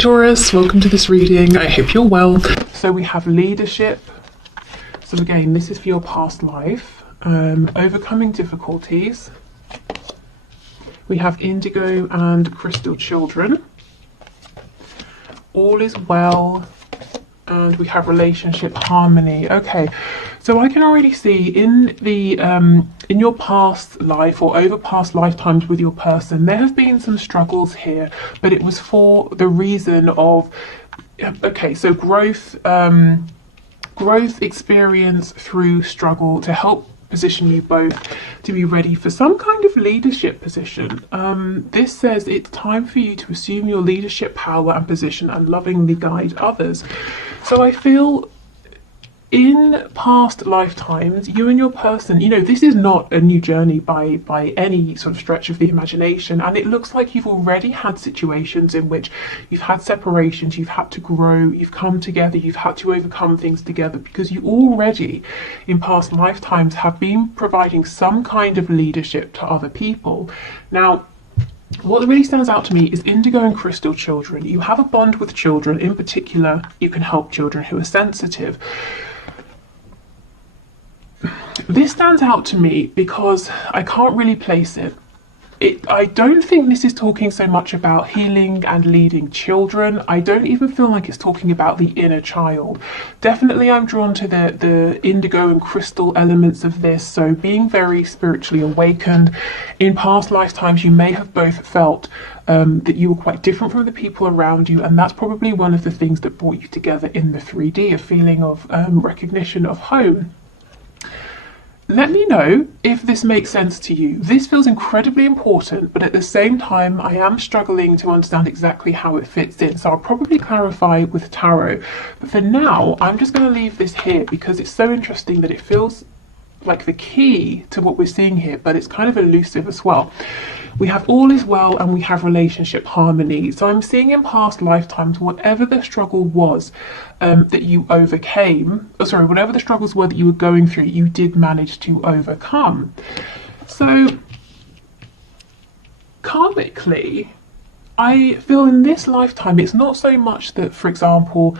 Taurus, welcome to this reading. I hope you're well. So we have leadership. So again, this is for your past life. Overcoming difficulties. We have indigo and crystal children. All is well. And we have relationship harmony. Okay, so I can already see in the in your past life or over past lifetimes with your person, there have been some struggles here, but it was for the reason of so growth, growth experience through struggle to help position you both to be ready for some kind of leadership position. This says it's time for you to assume your leadership power and position and lovingly guide others. So I feel in past lifetimes, you and your person, this is not a new journey by any sort of stretch of the imagination. And it looks like you've already had situations in which you've had separations, you've had to grow, you've come together, you've had to overcome things together, because you already in past lifetimes have been providing some kind of leadership to other people. Now, what really stands out to me is indigo and crystal children. You have a bond with children. In particular, you can help children who are sensitive. This stands out to me because I can't really place it. I don't think this is talking so much about healing and leading children. I don't even feel like it's talking about the inner child. Definitely I'm drawn to the indigo and crystal elements of this, so being very spiritually awakened. In past lifetimes you may have both felt that you were quite different from the people around you, and that's probably one of the things that brought you together in the 3D, a feeling of recognition of home. Let me know if this makes sense to you. This feels incredibly important, but at the same time, I am struggling to understand exactly how it fits in. So I'll probably clarify with tarot. But for now, I'm just going to leave this here because it's so interesting that it feels like the key to what we're seeing here, but it's kind of elusive as well. We have all is well and we have relationship harmony. So I'm seeing in past lifetimes, whatever the struggle was that you overcame, whatever the struggles were that you were going through, you did manage to overcome. So karmically, I feel in this lifetime, it's not so much that, for example,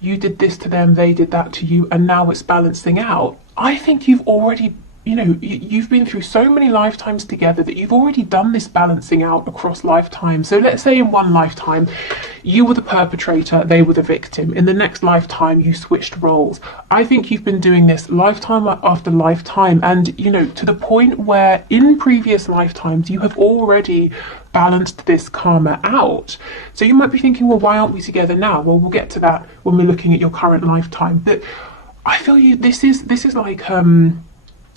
you did this to them, they did that to you, and now it's balancing out. I think you've already, you've been through so many lifetimes together that you've already done this balancing out across lifetimes. So let's say in one lifetime, you were the perpetrator, they were the victim. In the next lifetime, you switched roles. I think you've been doing this lifetime after lifetime, and, to the point where in previous lifetimes, you have already balanced this karma out. So you might be thinking, well, why aren't we together now? Well, we'll get to that when we're looking at your current lifetime. But I feel this is like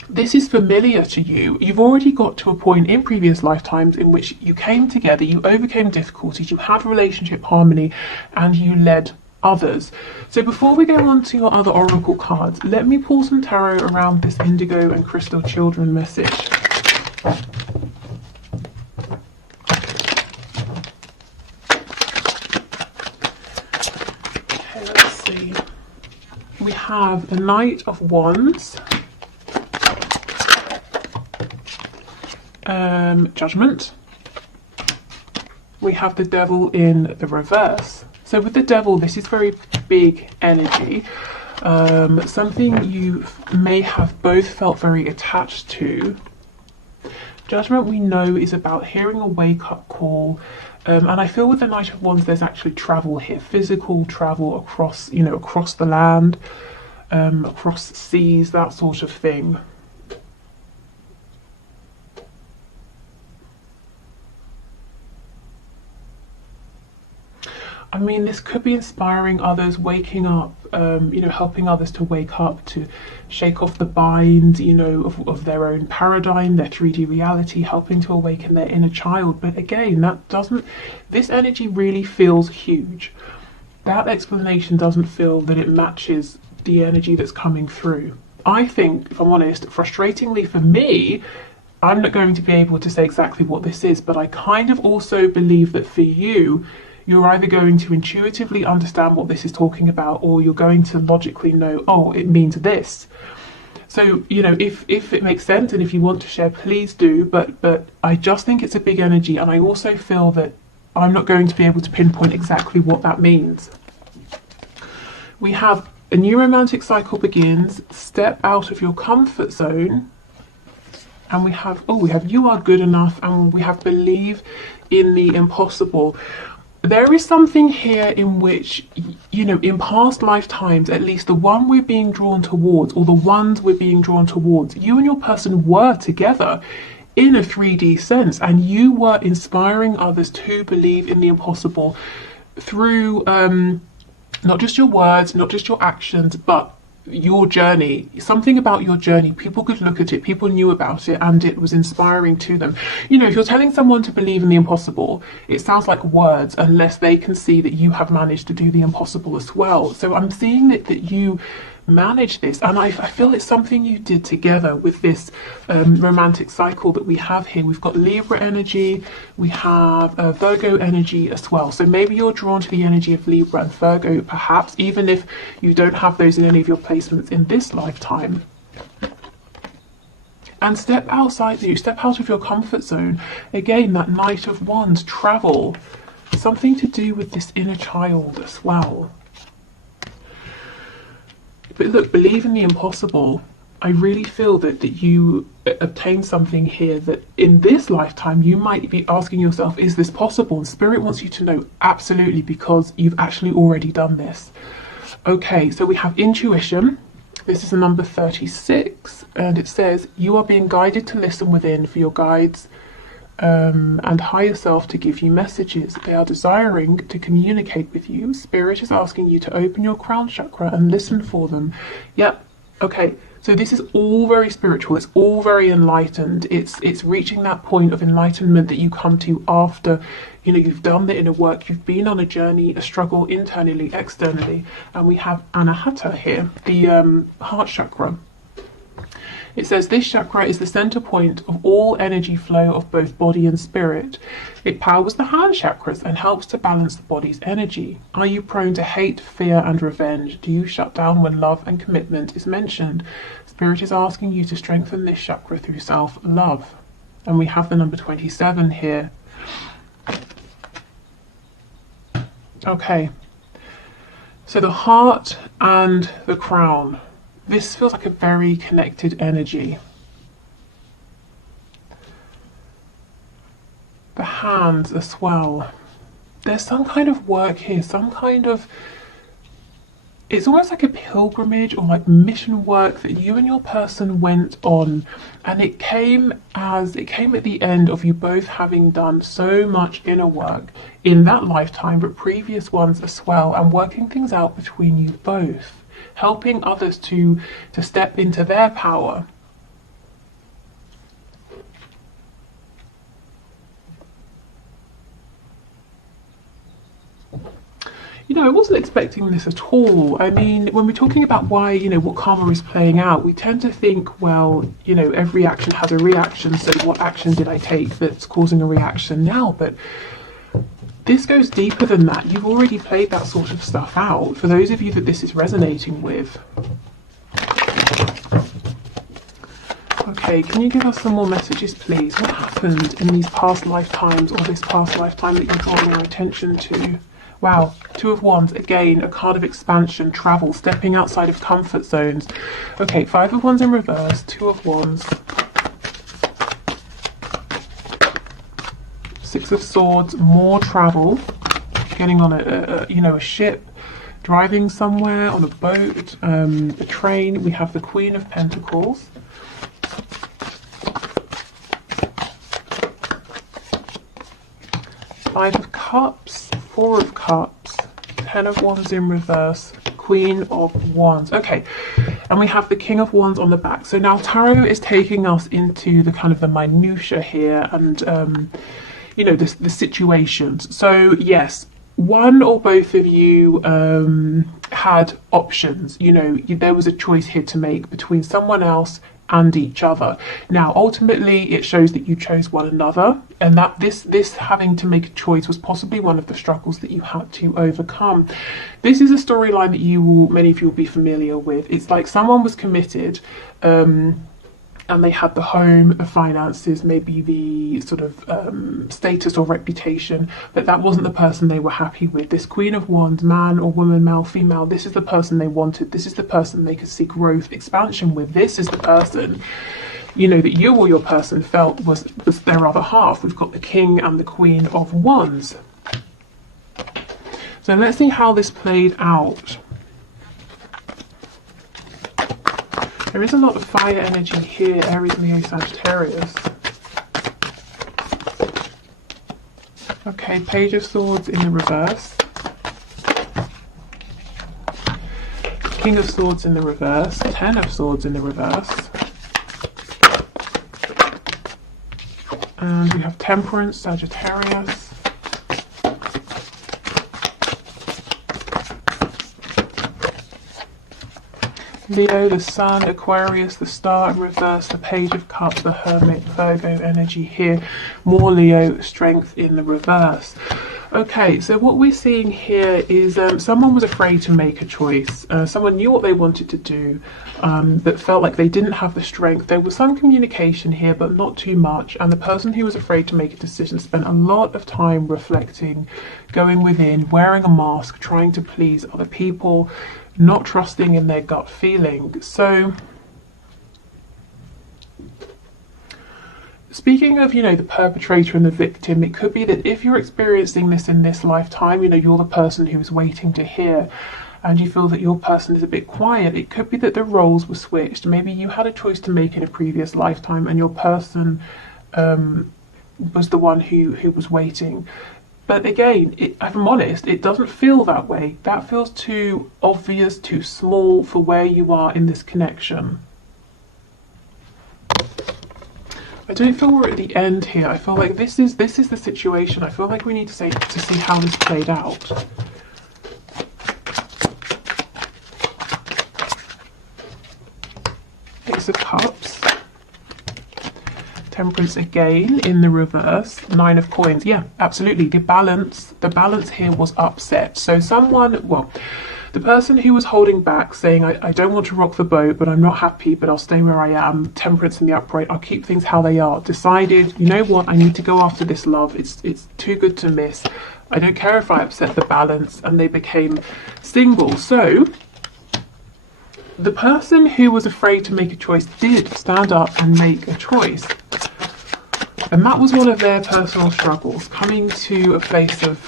this is familiar to you. You've already got to a point in previous lifetimes in which you came together, you overcame difficulties, you had relationship harmony, and you led others. So before we go on to your other oracle cards, let me pull some tarot around this indigo and crystal children message. Okay, let's see. We have the Knight of Wands, Judgment. We have the Devil in the reverse. So with the Devil, this is very big energy. Something you may have both felt very attached to. Judgment, we know, is about hearing a wake-up call. And I feel with the Knight of Wands, there's actually travel here, physical travel across, across the land, across seas, that sort of thing. I mean, this could be inspiring others, waking up, helping others to wake up, to shake off the binds, of their own paradigm, their 3D reality, helping to awaken their inner child. But again, this energy really feels huge. That explanation doesn't feel that it matches the energy that's coming through. I think, if I'm honest, frustratingly for me, I'm not going to be able to say exactly what this is, but I kind of also believe that for you, you're either going to intuitively understand what this is talking about, or you're going to logically know, oh, it means this. So, if it makes sense and if you want to share, please do. But I just think it's a big energy, and I also feel that I'm not going to be able to pinpoint exactly what that means. We have a new romantic cycle begins, step out of your comfort zone, and we have you are good enough, and we have believe in the impossible. There is something here in which, you know, in past lifetimes, at least the one we're being drawn towards, or the ones we're being drawn towards, you and your person were together in a 3D sense, and you were inspiring others to believe in the impossible through not just your words, not just your actions, but your journey. Something about your journey, people could look at it, people knew about it, and it was inspiring to them. You know, if you're telling someone to believe in the impossible, it sounds like words unless they can see that you have managed to do the impossible as well. So I'm seeing that you manage this, and I feel it's something you did together with this romantic cycle that we have here. We've got Libra energy, we have Virgo energy as well, so maybe you're drawn to the energy of Libra and Virgo, perhaps even if you don't have those in any of your placements in this lifetime. And step out of your comfort zone. Again, that Knight of Wands, travel, something to do with this inner child as well. But look, believe in the impossible. I really feel that you obtain something here that in this lifetime you might be asking yourself, is this possible? And Spirit wants you to know absolutely, because you've actually already done this. Okay, so we have intuition. This is the number 36, and it says, you are being guided to listen within for your guides and higher self to give you messages. They are desiring to communicate with you. Spirit is asking you to open your crown chakra and listen for them. Yep. Okay. So this is all very spiritual. It's all very enlightened. It's reaching that point of enlightenment that you come to after, you know, you've done the inner work, you've been on a journey, a struggle internally, externally. And we have Anahata here, the heart chakra. It says this chakra is the center point of all energy flow of both body and spirit. It powers the hand chakras and helps to balance the body's energy. Are you prone to hate, fear, and revenge? Do you shut down when love and commitment is mentioned? Spirit is asking you to strengthen this chakra through self-love. And we have the number 27 here. Okay. So the heart and the crown. This feels like a very connected energy. The hands as well. There's some kind of work here, some kind of, it's almost like a pilgrimage or like mission work that you and your person went on, and it came at the end of you both having done so much inner work in that lifetime, but previous ones as well, and working things out between you both, helping others to step into their power. You know, I wasn't expecting this at all. I mean, when we're talking about why, you know, what karma is playing out, we tend to think, well, you know, every action has a reaction, so what action did I take that's causing a reaction now? But this goes deeper than that. You've already played that sort of stuff out. For those of you that this is resonating with. Okay, can you give us some more messages, please? What happened in these past lifetimes, or this past lifetime that you're drawing your attention to? Wow, Two of Wands, again, a card of expansion, travel, stepping outside of comfort zones. Okay, Five of Wands in reverse, Two of Wands. Six of Swords, more travel, getting on a ship, driving somewhere, on a boat, a train. We have the Queen of Pentacles. Five of Cups, Four of Cups, Ten of Wands in reverse, Queen of Wands. Okay, and we have the King of Wands on the back. So now Tarot is taking us into the kind of the minutiae here, and you know, the situations. So yes, one or both of you had options. You know, there was a choice here to make between someone else and each other. Now, ultimately, it shows that you chose one another, and that this having to make a choice was possibly one of the struggles that you had to overcome. This is a storyline that many of you will be familiar with. It's like someone was committed, and they had the home, the finances, maybe the sort of status or reputation, but that wasn't the person they were happy with. This Queen of Wands, man or woman, male, female, this is the person they wanted. This is the person they could see growth, expansion with. This is the person, you know, that you or your person felt was their other half. We've got the King and the Queen of Wands. So let's see how this played out. There is a lot of fire energy here, Aries, Leo, Sagittarius. Okay, Page of Swords in the reverse. King of Swords in the reverse. Ten of Swords in the reverse. And we have Temperance, Sagittarius. Leo, the Sun, Aquarius, the Star in reverse, the Page of Cups, the Hermit, Virgo energy here. More Leo, Strength in the reverse. Okay, so what we're seeing here is someone was afraid to make a choice. Someone knew what they wanted to do, but felt like they didn't have the strength. There was some communication here, but not too much. And the person who was afraid to make a decision spent a lot of time reflecting, going within, wearing a mask, trying to please other people, not trusting in their gut feeling. So speaking of, you know, the perpetrator and the victim, it could be that if you're experiencing this in this lifetime, you know, you're the person who's waiting to hear and you feel that your person is a bit quiet, it could be that the roles were switched. Maybe you had a choice to make in a previous lifetime and your person was the one who was waiting. But again, if I'm honest, it doesn't feel that way. That feels too obvious, too small for where you are in this connection. I don't feel we're at the end here. I feel like this is the situation. I feel like we need to see how this played out. Ace of Cups. Temperance again in the reverse. Nine of Coins. Yeah, absolutely. The balance here was upset. So someone, well, the person who was holding back, saying, I don't want to rock the boat, but I'm not happy, but I'll stay where I am, Temperance in the upright, I'll keep things how they are, decided, you know what, I need to go after this love. It's too good to miss. I don't care if I upset the balance, and they became single. So the person who was afraid to make a choice did stand up and make a choice. And that was one of their personal struggles, coming to a place of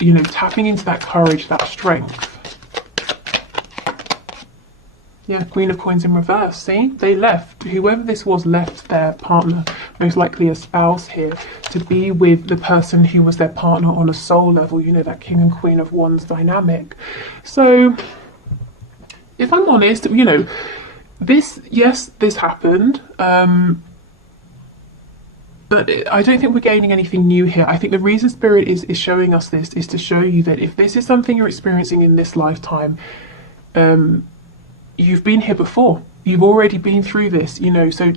you know, tapping into that courage, that strength. Yeah, Queen of Coins in reverse. See, they left. Whoever this was left their partner, most likely a spouse here, to be with the person who was their partner on a soul level. You know, that King and Queen of Wands dynamic. So, if I'm honest, you know, this happened. But I don't think we're gaining anything new here. I think the reason Spirit is showing us this is to show you that if this is something you're experiencing in this lifetime, you've been here before. You've already been through this, you know, so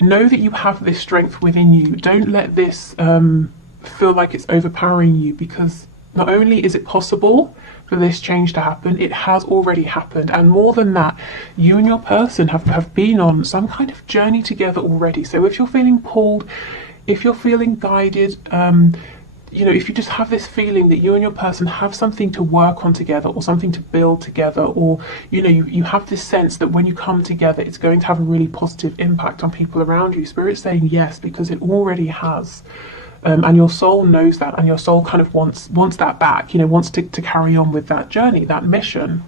know that you have this strength within you. Don't let this feel like it's overpowering you, because not only is it possible for this change to happen, it has already happened. And more than that, you and your person have been on some kind of journey together already. So if you're feeling pulled, if you're feeling guided, you know, if you just have this feeling that you and your person have something to work on together or something to build together, or, you know, you have this sense that when you come together, it's going to have a really positive impact on people around you. Spirit's saying yes, because it already has. And your soul knows that, and your soul kind of wants that back, you know, wants to carry on with that journey, that mission.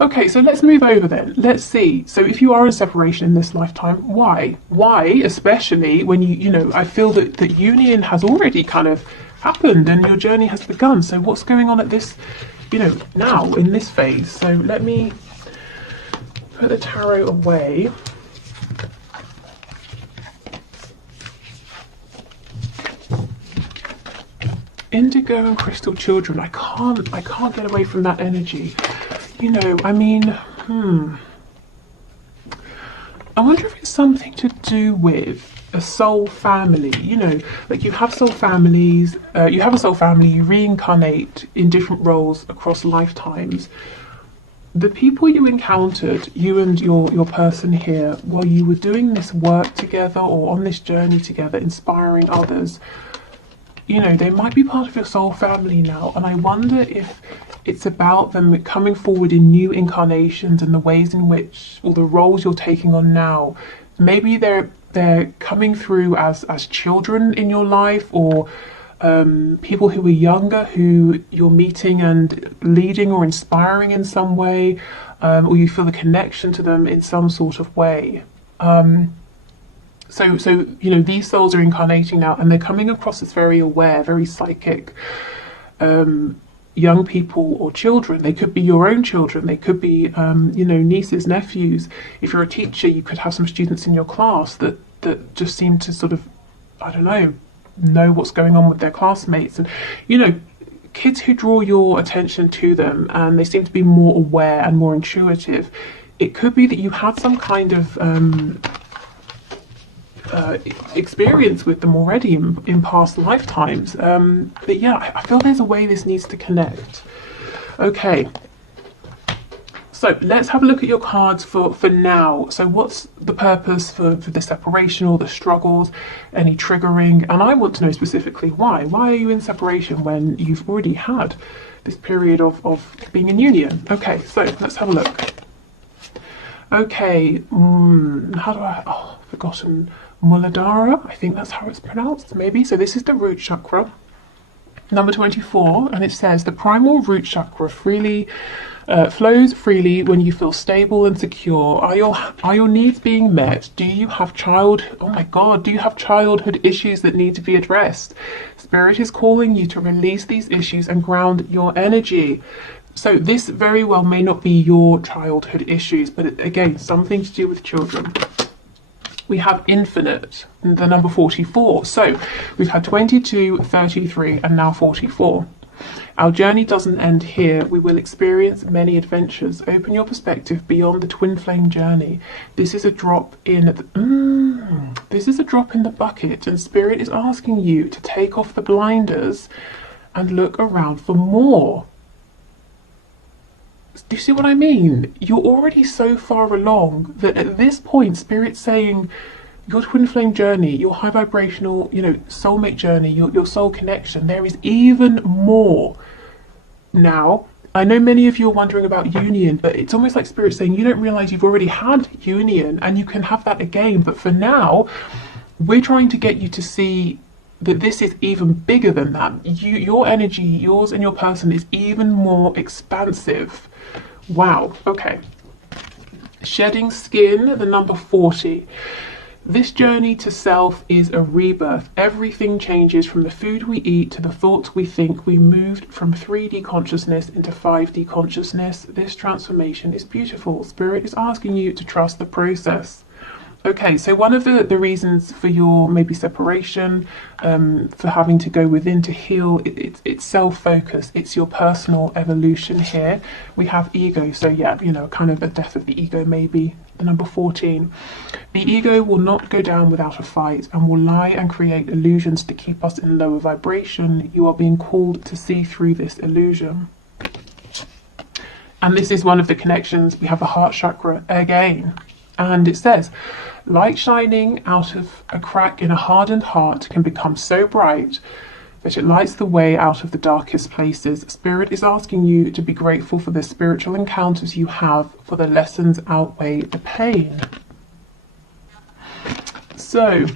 Okay, so let's move over then. Let's see. So if you are in separation in this lifetime, why? Why, especially when you know, I feel that union has already kind of happened and your journey has begun. So what's going on at this, you know, now in this phase? So let me put the tarot away. Indigo and crystal children. I can't get away from that energy. You know, I mean, I wonder if it's something to do with a soul family. You know, like you have soul families, you reincarnate in different roles across lifetimes. the people you encountered, you and your person here, while you were doing this work together or on this journey together, inspiring others, you know, they might be part of your soul family now. And I wonder if it's about them coming forward in new incarnations and the ways in which, or the roles you're taking on now. Maybe they're coming through as children in your life, or people who are younger who you're meeting and leading or inspiring in some way, or you feel a connection to them in some sort of way. So you know, these souls are incarnating now, and they're coming across as very aware, very psychic, young people or children. They could be your own children. They could be, you know, nieces, nephews. If you're a teacher, you could have some students in your class that just seem to sort of, I don't know what's going on with their classmates. And, you know, kids who draw your attention to them and they seem to be more aware and more intuitive. It could be that you had some kind of experience with them already in past lifetimes. But yeah, I feel there's a way this needs to connect. Okay. So let's have a look at your cards for now. So what's the purpose for the separation or the struggles, any triggering? And I want to know specifically why. Why are you in separation when you've already had this period of being in union? Okay, so let's have a look. Okay, how do I've forgotten. Muladhara, I think that's how it's pronounced, maybe. So this is the root chakra, number 24, and it says the primal root chakra flows freely when you feel stable and secure. Are your needs being met? Do you have do you have childhood issues that need to be addressed? Spirit is calling you to release these issues and ground your energy. So this very well may not be your childhood issues, but again, something to do with children. We have infinite, the number 44. So we've had 22, 33, and now 44. Our journey doesn't end here. We will experience many adventures. Open your perspective beyond the twin flame journey. This is a drop in the bucket, and Spirit is asking you to take off the blinders and look around for more. Do you see what I mean? You're already so far along that at this point, Spirit's saying your twin flame journey, your high vibrational, you know, soulmate journey, your soul connection, there is even more. Now, I know many of you are wondering about union, but it's almost like Spirit saying you don't realize you've already had union and you can have that again. But for now, we're trying to get you to see that this is even bigger than that. Your energy, yours and your person, is even more expansive. Wow, okay. Shedding skin, the number 40. This journey to self is a rebirth. Everything changes from the food we eat to the thoughts we think. We moved from 3D consciousness into 5D consciousness. This transformation is beautiful. Spirit is asking you to trust the process. Okay, so one of the reasons for your maybe separation, for having to go within to heal, it's self-focus. It's your personal evolution here. We have ego, so yeah, you know, kind of a death of the ego maybe. The number 14. The ego will not go down without a fight and will lie and create illusions to keep us in lower vibration. You are being called to see through this illusion. And this is one of the connections. We have the heart chakra again. And it says, light shining out of a crack in a hardened heart can become so bright that it lights the way out of the darkest places. Spirit is asking you to be grateful for the spiritual encounters you have, for the lessons outweigh the pain. So,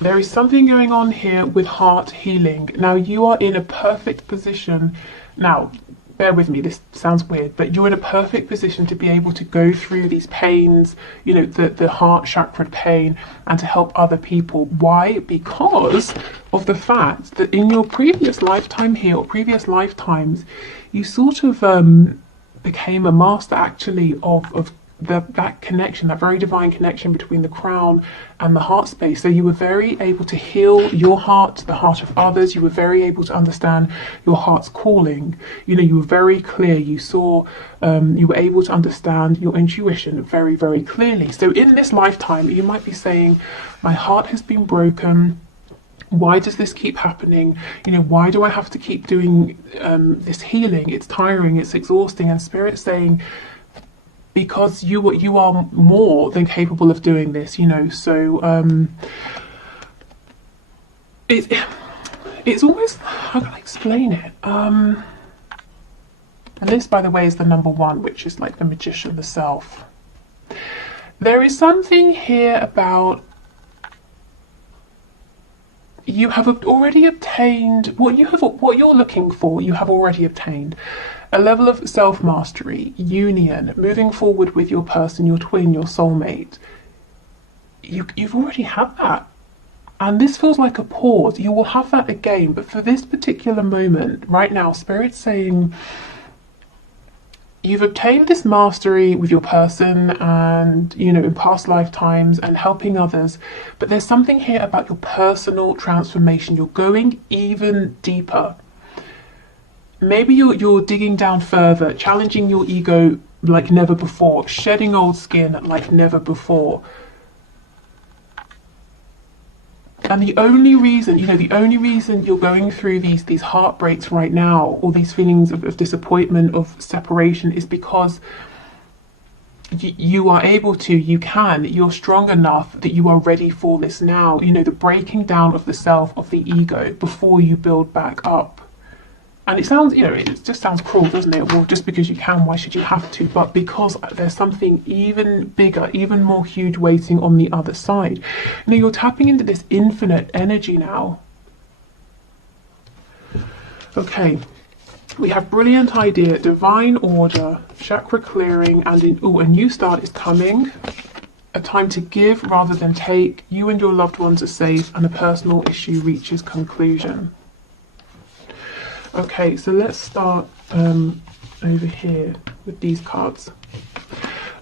there is something going on here with heart healing. Now, you are in a perfect position. Now, bear with me, this sounds weird, but you're in a perfect position to be able to go through these pains, you know, the heart chakra pain, and to help other people. Why? Because of the fact that in your previous lifetime here, or previous lifetimes, you sort of became a master actually of that connection, that very divine connection between the crown and the heart space. So you were very able to heal your heart, the heart of others. You were very able to understand your heart's calling. You know, you were very clear. You saw, you were able to understand your intuition very, very clearly. So in this lifetime, you might be saying, my heart has been broken. Why does this keep happening? You know, why do I have to keep doing this healing? It's tiring, it's exhausting. And Spirit's saying, because you are more than capable of doing this, you know. So it's almost, how can I explain it? And this, by the way, is the number one, which is like the magician, the self. There is something here about you have already obtained what you're looking for. You have already obtained a level of self-mastery, union, moving forward with your person, your twin, your soulmate. You've already had that. And this feels like a pause. You will have that again. But for this particular moment, right now, Spirit's saying you've obtained this mastery with your person and, you know, in past lifetimes and helping others. But there's something here about your personal transformation. You're going even deeper. Maybe you're digging down further, challenging your ego like never before, shedding old skin like never before. And the only reason, you know, the only reason you're going through these heartbreaks right now, or these feelings of disappointment, of separation, is because you are able to, you're strong enough that you are ready for this now. You know, the breaking down of the self, of the ego, before you build back up. And it sounds, you know, it just sounds cruel, doesn't it? Well, just because you can, why should you have to? But because there's something even bigger, even more huge waiting on the other side. You know, you're tapping into this infinite energy now. Okay, we have brilliant idea, divine order, chakra clearing, and a new start is coming. A time to give rather than take. You and your loved ones are safe, and a personal issue reaches conclusion. Okay, so let's start over here with these cards.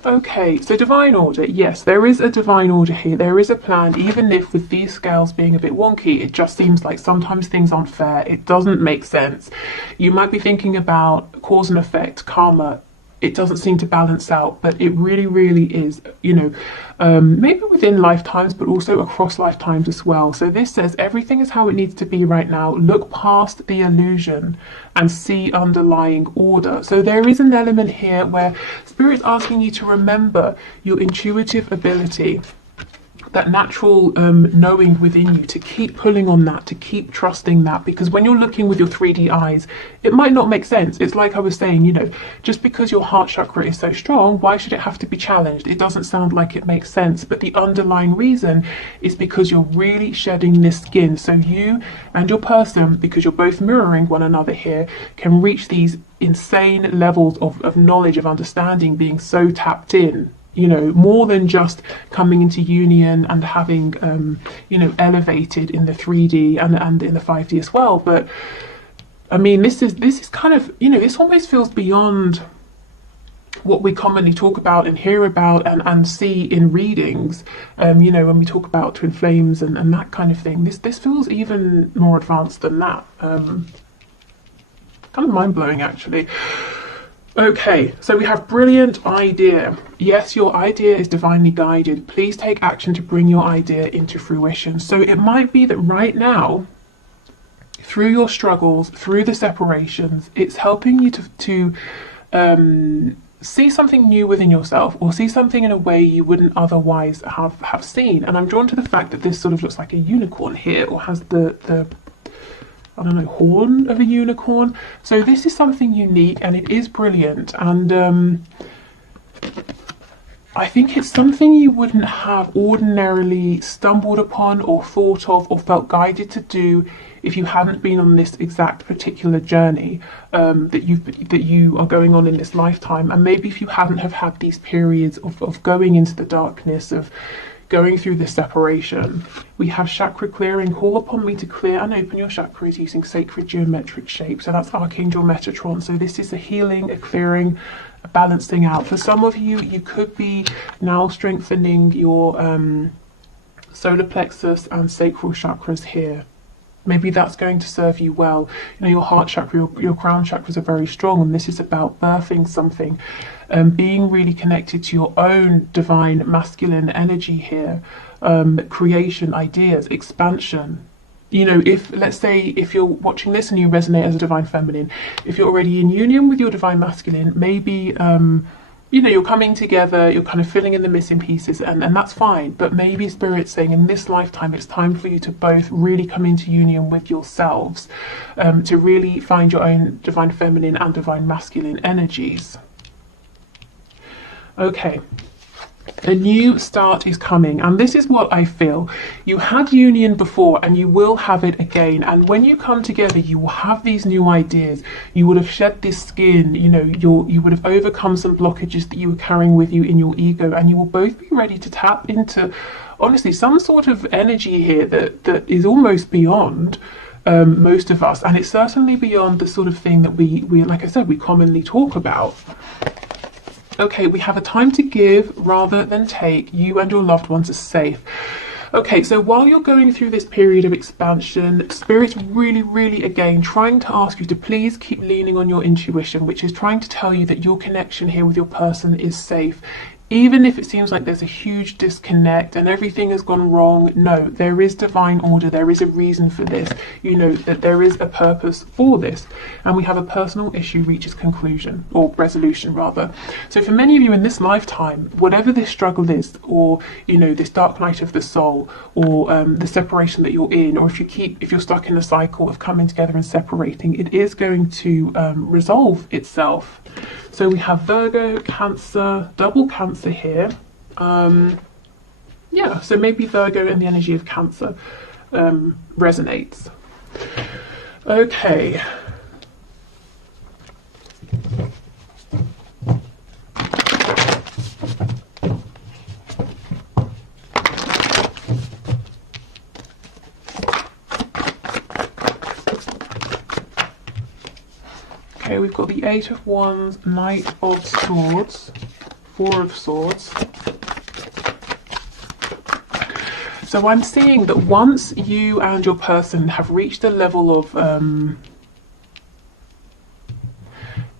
Okay, so divine order. Yes, there is a divine order here. There is a plan, even if with these scales being a bit wonky, it just seems like sometimes things aren't fair. It doesn't make sense. You might be thinking about cause and effect, karma. It doesn't seem to balance out, but it really, really is, you know, maybe within lifetimes, but also across lifetimes as well. So this says everything is how it needs to be right now. Look past the illusion and see underlying order. So there is an element here where Spirit's asking you to remember your intuitive ability, that natural knowing within you, to keep pulling on that, to keep trusting that, because when you're looking with your 3D eyes, it might not make sense. It's like I was saying, you know, just because your heart chakra is so strong, why should it have to be challenged? It doesn't sound like it makes sense, but the underlying reason is because you're really shedding this skin. So you and your person, because you're both mirroring one another here, can reach these insane levels of knowledge, of understanding, being so tapped in. You know, more than just coming into union and having, you know, elevated in the 3D and in the 5D as well. But I mean, this is kind of, you know, this almost feels beyond what we commonly talk about and hear about and see in readings. You know, when we talk about twin flames and that kind of thing, this feels even more advanced than that. Kind of mind blowing, actually. Okay, so we have brilliant idea. Yes, your idea is divinely guided. Please take action to bring your idea into fruition. So it might be that right now, through your struggles, through the separations, it's helping you to see something new within yourself, or see something in a way you wouldn't otherwise have seen. And I'm drawn to the fact that this sort of looks like a unicorn here, or has the I don't know, horn of a unicorn. So this is something unique, and it is brilliant. And I think it's something you wouldn't have ordinarily stumbled upon or thought of or felt guided to do if you hadn't been on this exact particular journey that you are going on in this lifetime. And maybe if you hadn't have had these periods of going into the darkness, of going through this separation. We have chakra clearing. Call upon me to clear and open your chakras using sacred geometric shapes. So that's Archangel Metatron. So this is a healing, a clearing, a balancing out. For some of you, you could be now strengthening your solar plexus and sacral chakras here. Maybe that's going to serve you well. You know, your heart chakra, your crown chakras are very strong, and this is about birthing something, being really connected to your own divine masculine energy here, creation, ideas, expansion. you know, if, let's say, if you're watching this and you resonate as a divine feminine, if you're already in union with your divine masculine, maybe, you know, you're coming together, you're kind of filling in the missing pieces, and that's fine. But maybe Spirit's saying in this lifetime, it's time for you to both really come into union with yourselves, to really find your own divine feminine and divine masculine energies. Okay. A new start is coming, and this is what I feel. You had union before and you will have it again, and when you come together you will have these new ideas. You would have shed this skin, you know, you would have overcome some blockages that you were carrying with you in your ego, and you will both be ready to tap into, honestly, some sort of energy here that is almost beyond most of us, and it's certainly beyond the sort of thing that we like I said, we commonly talk about. Okay, we have a time to give rather than take. You and your loved ones are safe. Okay, so while you're going through this period of expansion, Spirit's really, again, trying to ask you to please keep leaning on your intuition, which is trying to tell you that your connection here with your person is safe. Even if it seems like there's a huge disconnect and everything has gone wrong, no, there is divine order, there is a reason for this. You know that there is a purpose for this. And we have a personal issue reaches conclusion, or resolution rather. So for many of you in this lifetime, whatever this struggle is, or, you know, this dark night of the soul, or the separation that you're in, or if you're stuck in a cycle of coming together and separating, it is going to resolve itself. So we have Virgo, Cancer, double Cancer here. Yeah, so maybe Virgo and the energy of Cancer resonates. Okay. Okay, we've got the Eight of Wands, Knight of Swords, Four of Swords. So I'm seeing that once you and your person have reached a level of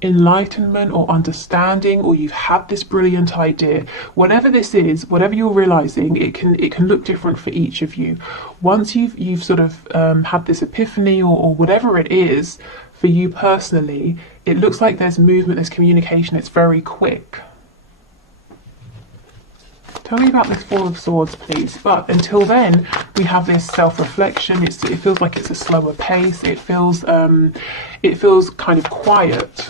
enlightenment or understanding, or you've had this brilliant idea, whatever this is, whatever you're realizing, it can look different for each of you. Once you've sort of had this epiphany, or whatever it is for you personally, it looks like there's movement, there's communication, it's very quick. Tell me about this Four of Swords, please. But until then, we have this self-reflection. It feels like it's a slower pace. It feels kind of quiet.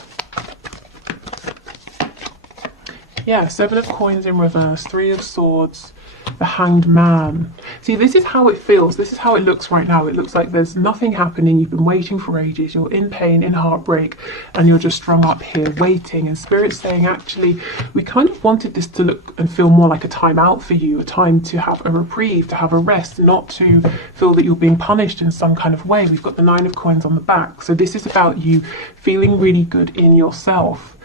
Yeah, Seven of Coins in reverse, Three of Swords, the Hanged Man. See, this is how it feels. This is how it looks right now. It looks like there's nothing happening. You've been waiting for ages. You're in pain, in heartbreak, and you're just strung up here waiting. And Spirit's saying, actually, we kind of wanted this to look and feel more like a time out for you, a time to have a reprieve, to have a rest, not to feel that you're being punished in some kind of way. We've got the Nine of Coins on the back. So this is about you feeling really good in yourself.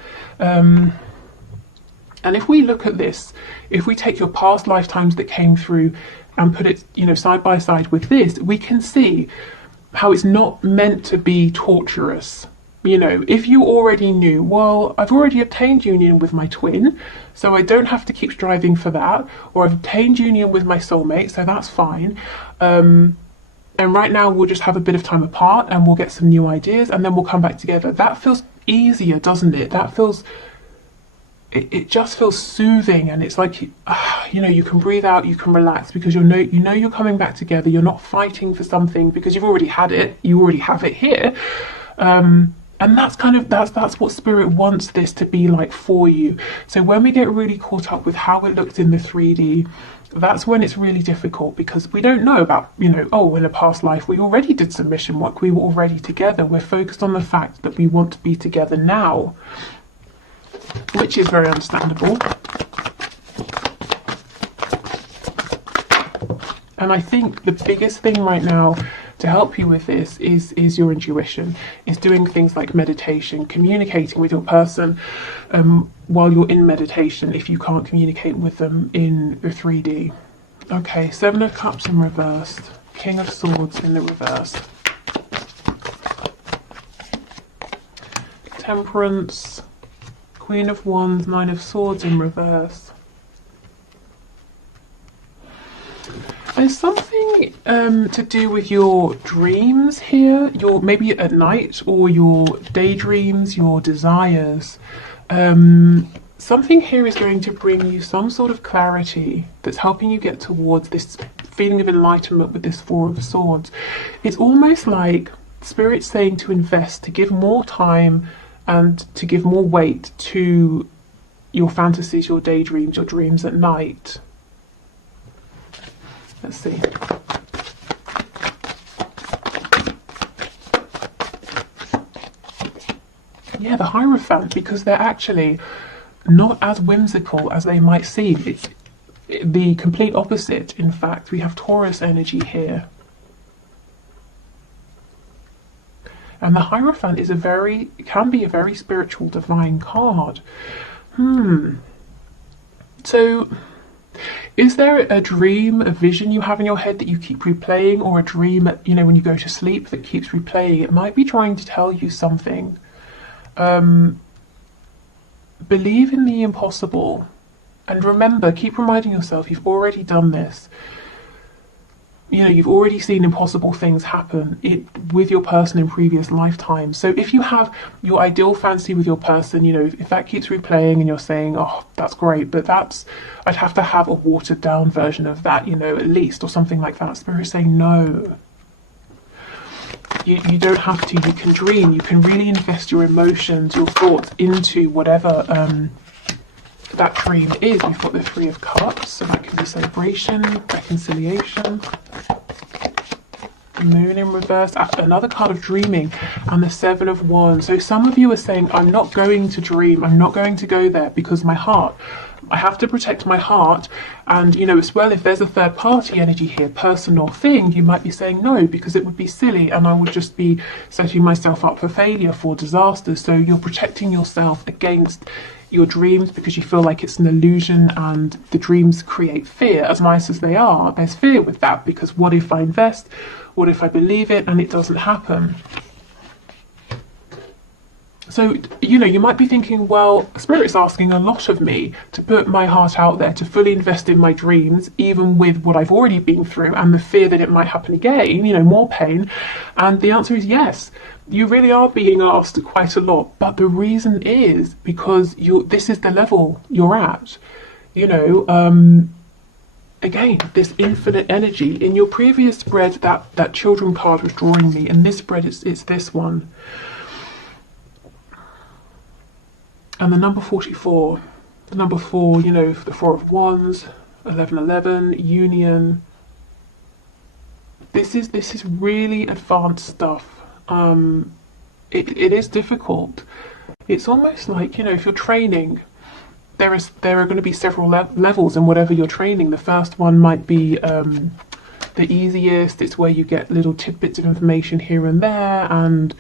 And if we look at this, if we take your past lifetimes that came through and put it, you know, side by side with this, we can see how it's not meant to be torturous. You know, if you already knew, well, I've already obtained union with my twin, so I don't have to keep striving for that, or I've obtained union with my soulmate, so that's fine. And right now we'll just have a bit of time apart and we'll get some new ideas and then we'll come back together. That feels easier, doesn't it? That feels... It just feels soothing, and it's like, you know, you can breathe out, you can relax, because you know you're coming back together. You're not fighting for something because you've already had it. You already have it here, and that's what Spirit wants this to be like for you. So when we get really caught up with how it looks in the 3D, that's when it's really difficult, because we don't know about, you know, oh, in a past life we already did some mission work. We were already together. We're focused on the fact that we want to be together now, which is very understandable. And I think the biggest thing right now to help you with this is your intuition. Is doing things like meditation, communicating with your person while you're in meditation, if you can't communicate with them in the 3D. Okay, Seven of Cups in reverse, King of Swords in the reverse, Temperance, Queen of Wands, Nine of Swords in reverse. There's something something to do with your dreams here, your maybe at night, or your daydreams, your desires. Something here is going to bring you some sort of clarity that's helping you get towards this feeling of enlightenment with this Four of Swords. It's almost like Spirit's saying to invest, to give more time and to give more weight to your fantasies, your daydreams, your dreams at night. Let's see. Yeah, the Hierophant, because they're actually not as whimsical as they might seem. It's the complete opposite. In fact, we have Taurus energy here. And the Hierophant is can be a very spiritual, divine card. So, is there a dream, a vision you have in your head that you keep replaying, or a dream, when you go to sleep that keeps replaying? It might be trying to tell you something. Believe in the impossible. And remember, keep reminding yourself, you've already done this. You've already seen impossible things happen with your person in previous lifetimes. So if you have your ideal fantasy with your person, if that keeps replaying and you're saying, oh, that's great, but I'd have to have a watered down version of that, at least, or something like that. Spirit's saying, no. You don't have to. You can dream. You can really invest your emotions, your thoughts into whatever that dream is. We've got the Three of Cups, so that can be celebration, reconciliation. Moon in reverse, another card of dreaming, and the Seven of Wands. So some of you are saying, I'm not going to dream, I'm not going to go there because I have to protect my heart. And as well, if there's a third party energy here, person or thing, you might be saying no because it would be silly and I would just be setting myself up for failure, for disaster. So you're protecting yourself against your dreams because you feel like it's an illusion, and the dreams create fear. As nice as they are, there's fear with that, because what if I invest? What if I believe it and it doesn't happen? So, you might be thinking, well, Spirit's asking a lot of me to put my heart out there, to fully invest in my dreams, even with what I've already been through and the fear that it might happen again, more pain. And the answer is yes. You really are being asked quite a lot. But the reason is because this is the level you're at. Again, this infinite energy. In your previous spread, that children card was drawing me. In this spread, it's this one. And the number 44, the number 4, the Four of Wands, 1111, union. This is really advanced stuff. It is difficult. It's almost like, if you're training, there are going to be several levels in whatever you're training. The first one might be the easiest. It's where you get little tidbits of information here and there, and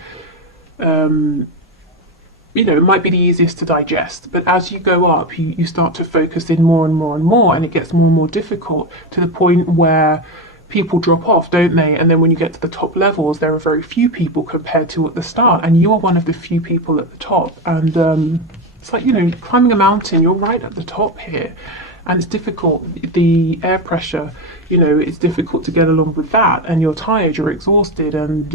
it might be the easiest to digest, but as you go up, you start to focus in more and more and more, and it gets more and more difficult, to the point where people drop off, don't they? And then when you get to the top levels, there are very few people compared to at the start, and you are one of the few people at the top. And it's like, climbing a mountain, you're right at the top here, and it's difficult. The air pressure, it's difficult to get along with that, and you're tired, you're exhausted, and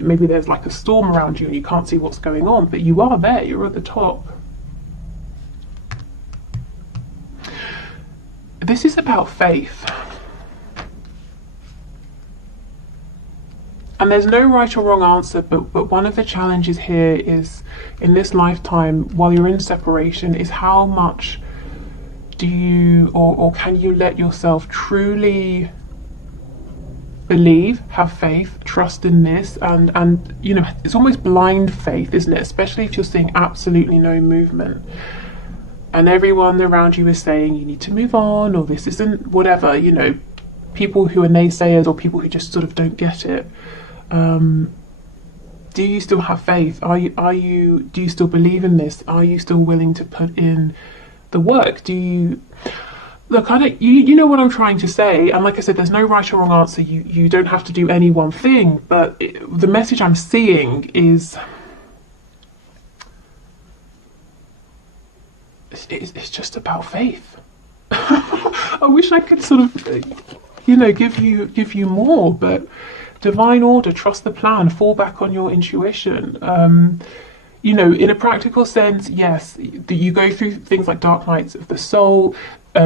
maybe there's like a storm around you and you can't see what's going on, but you are there, you're at the top. This is about faith. And there's no right or wrong answer, but one of the challenges here is, in this lifetime, while you're in separation, is how much do you or can you let yourself truly believe, have faith, trust in this, and it's almost blind faith, isn't it? Especially if you're seeing absolutely no movement, and everyone around you is saying you need to move on, or this isn't whatever, people who are naysayers or people who just sort of don't get it. Do you still have faith? Do you still believe in this? Are you still willing to put in the work? Do you look? You know what I'm trying to say. And like I said, there's no right or wrong answer. You don't have to do any one thing. But the message I'm seeing is it's just about faith. I wish I could sort of give you more. But divine order, trust the plan, fall back on your intuition. In a practical sense, yes, you go through things like dark nights of the soul,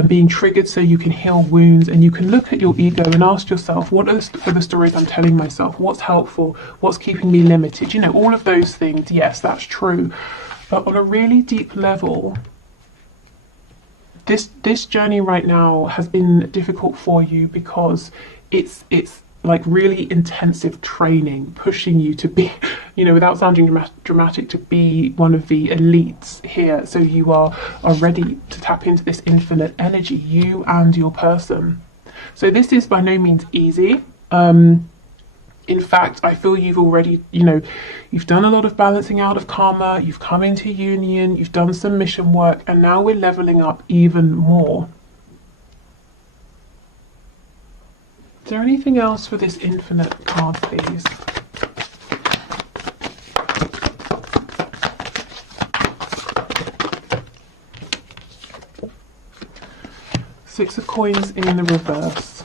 being triggered so you can heal wounds, and you can look at your ego and ask yourself, what are the stories I'm telling myself? What's helpful? What's keeping me limited? All of those things, yes, that's true. But on a really deep level, this journey right now has been difficult for you because it's like really intensive training, pushing you to be, without sounding dramatic, to be one of the elites here. So you are ready to tap into this infinite energy, you and your person. So this is by no means easy. In fact, I feel you've already, you've done a lot of balancing out of karma, you've come into union, you've done some mission work, and now we're leveling up even more. Is there anything else for this infinite card, please? Six of Coins in the reverse.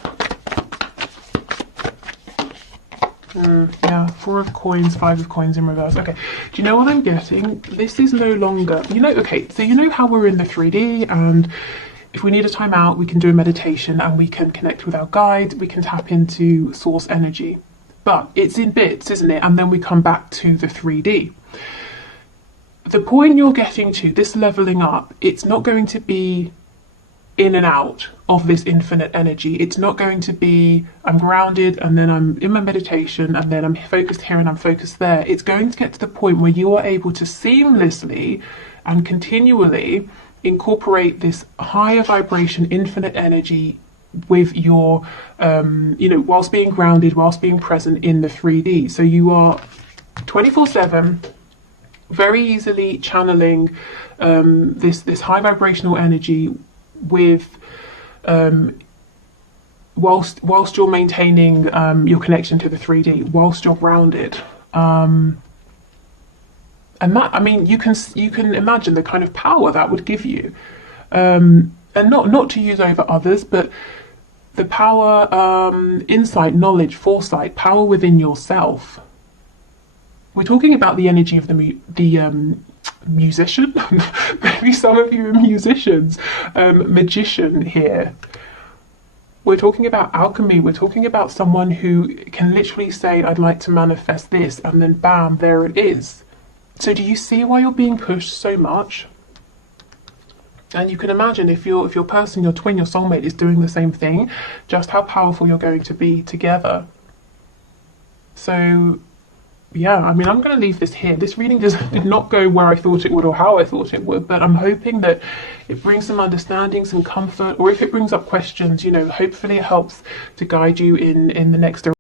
Yeah, Four of Coins, Five of Coins in reverse. Okay, do you know what I'm getting? This is no longer, okay, so how we're in the 3D, and if we need a time out, we can do a meditation and we can connect with our guide, we can tap into source energy. But it's in bits, isn't it? And then we come back to the 3D. The point you're getting to, this leveling up, it's not going to be in and out of this infinite energy. It's not going to be, I'm grounded and then I'm in my meditation and then I'm focused here and I'm focused there. It's going to get to the point where you are able to seamlessly and continually incorporate this higher vibration, infinite energy with your, whilst being grounded, whilst being present in the 3D. So you are 24/7, very easily channeling this high vibrational energy with whilst you're maintaining your connection to the 3D, whilst you're grounded. And that, you can imagine the kind of power that would give you, and not to use over others, but the power, insight, knowledge, foresight, power within yourself. We're talking about the energy of the musician. Maybe some of you are musicians, magician here. We're talking about alchemy. We're talking about someone who can literally say, I'd like to manifest this, and then bam, there it is. So do you see why you're being pushed so much? And you can imagine if your person, your twin, your soulmate is doing the same thing, just how powerful you're going to be together. So yeah, I'm going to leave this here. This reading did not go where I thought it would or how I thought it would, but I'm hoping that it brings some understanding, some comfort, or if it brings up questions, hopefully it helps to guide you in the next direction.